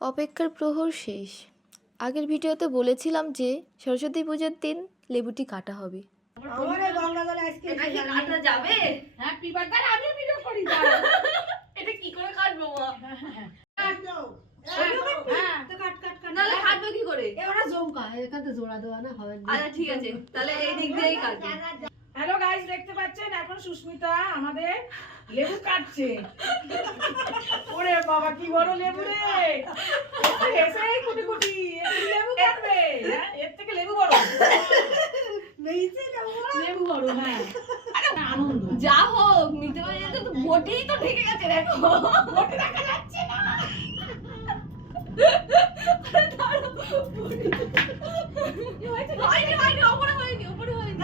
অপেক্ষার প্রহর শেষ। আগের ভিডিওতে বলেছিলাম যে সরস্বতী পুজোর দিন লেবুটি কাটা হবে। হ্যালো গাইস, দেখতে পাচ্ছেন এখন সুস্মিতা আমাদের লেবু কাটছে। ওরে বাবা কি বড় লেবু রে, এসেই কুটি কুটি লেবু কাটবে। এর থেকে লেবু বড়, লেবু বড়। হ্যাঁ আনন্দ যা হোক নিতে পারে তো বটেই তো ঢেকে গেছে, দেখো বটে দেখা যাচ্ছে না। হয়নি হয়নি, ওপরে হয়নি, ওপরে হয়নি।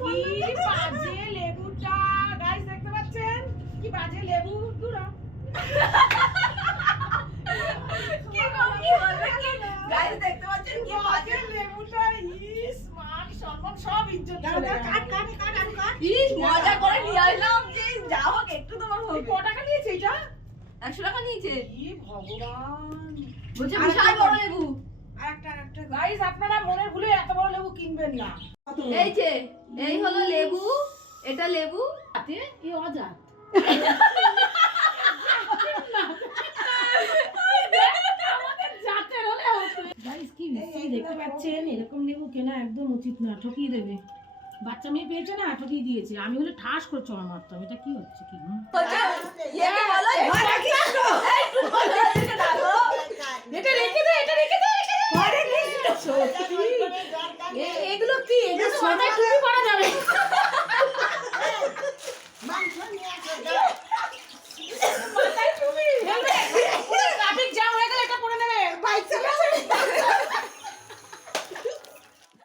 কি বাজে লেবুটা গাইস, দেখতে পাচ্ছেন কি বাজে লেবু। কি বলবে কি গাইস, দেখতে পাচ্ছেন কি বাজে লেবুটা। ইস মান সম্মান সব ইজ্জত চলে গেল। ইস মজা করে নিয়ে আসলাম যে যা হোক একটু তোমার এই হবে। ক টাকা নিয়েছে এটা? 100 টাকা নিয়েছে। কি ভগবান, বলছে বিশাল বড় লেবু। গাইস আপনারা মনের ভুলে এত বড় লেবু কিনবেন না। এই যে এই হলো লেবু, এটা লেবু। হাতে কি অজাত। আমাদের জাতের হলে হতো। গাইস কি মিষ্টি দেখতে পাচ্ছেন, এরকম লেবু কেনা একদম উচিত না, ঠকিয়ে দেবে। বাচ্চা মেয়ে পেয়েছে না, ঠকিয়ে দিয়েছে। আমি হলে ঠাস করে চড় মারতাম। এটা কি হচ্ছে কি? বলছে ইয়েকে বলো একটু বলো এদিকে ডাকো। এটা রেখে দে, এটা রেখে দে, আরে কৃষ্ণ এগুলো কি? এগুলো মাথায় টুপি পরা যাবে।